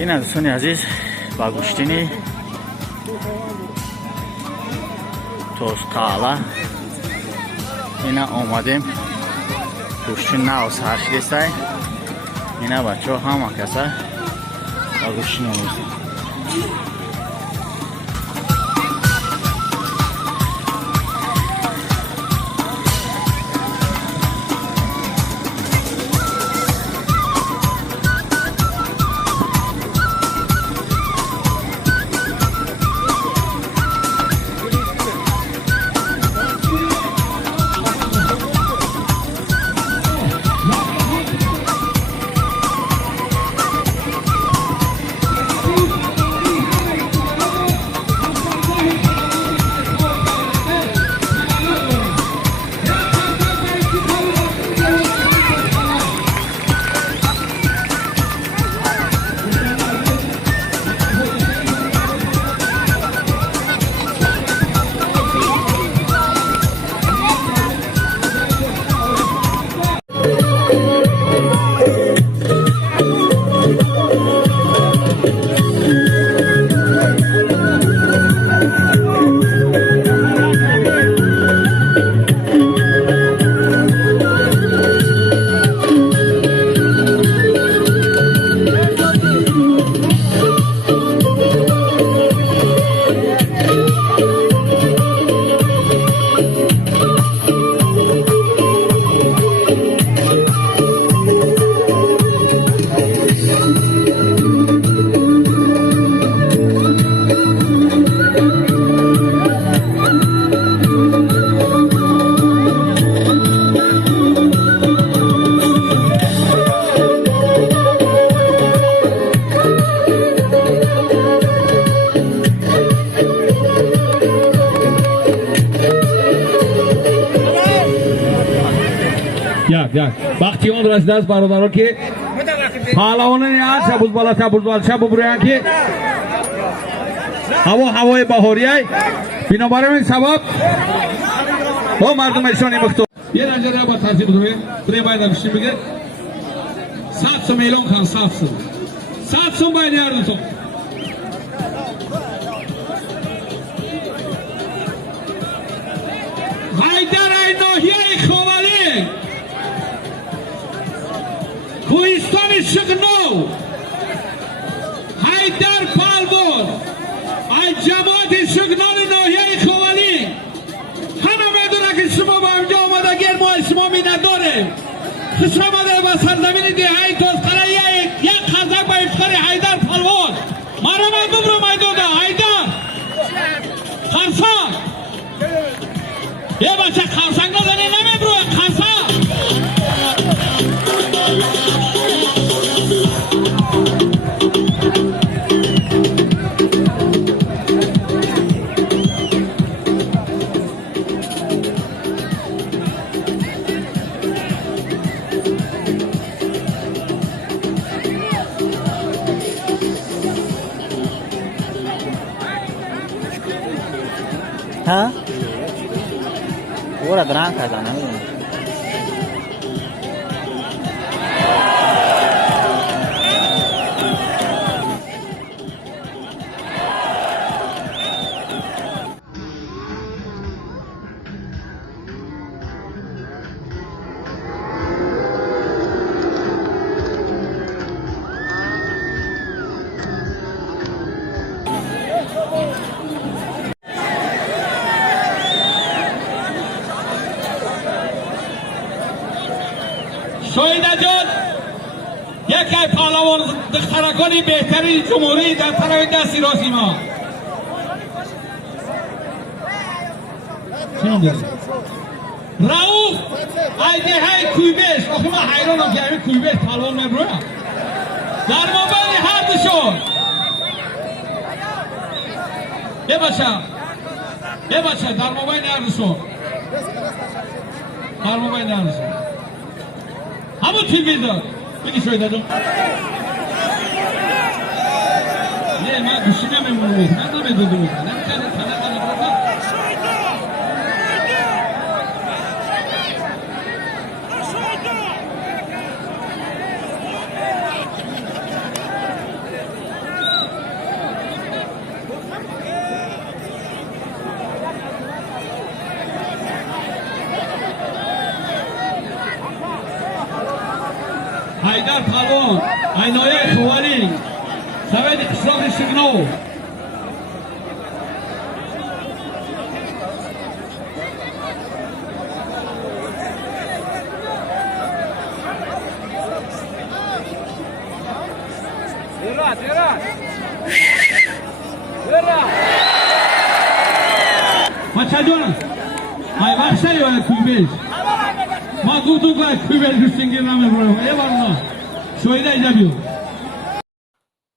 این از دوستان عزیز با گوشتنی توستالا اینا آمدیم گوشتن ناو سرش دیستای اینا بچه همه کسا با گوشتن آموزیم وقتی اون رسیده است برادران که پهلوانان از شبوز بالا شب برویان که هوای بهاریه بنابراین این سبب با مردم ایشانی مختار یه نجره با ترتیب دوی تری باید گوشتی بگه 700 میلیون خان 700 باید یاردتون حیدر ای ناحیه خومالی کوهستان شغنو حیدر پالبون ای جماعت شغنان ناحیه خومالی همه میدونه که شما با اینجا آمدگی ما شما می نداره خوش آمده به سرزمین دیهی توسخانه یک خزک به افتخار حیدر پالبون مرا من ببرو میدونه حیدر خرسان یه بچه خرسنگ نزنی نمیبرو خرسان ها؟ ورا دران کردن شهید جان یکی پهلوان خرکانی بهترین جمهوری در طرف دستی راست ما رؤوف ایده های کویبش آخه من حیرانم که همین کویبش پهلوان میبرویم در مابین هر دوشون یه بچه در مابین هر دوشون همون تلویزیون بگی شویده جان نه من گوشی نمیمونم من نمیدونم حیدر پهلوان عینایه خوالی سوید قصراق سگنو بچه جان ای بخشایی باید کوی بیش ما گفتم که کوی بیش گستنگیر نمیبرم یه بار شویده ایجا بیو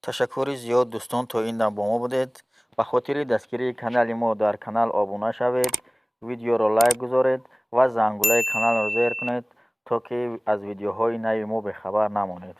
تشکر زیاد دوستان تا این دم با ما بودید. به خاطر دستگیری کانال ما در کانال آبونه شوید، ویدیو را لایک گذارید و زنگوله کانال را زیر کنید تا که از ویدیوهای نوی ما به خبر نمانید.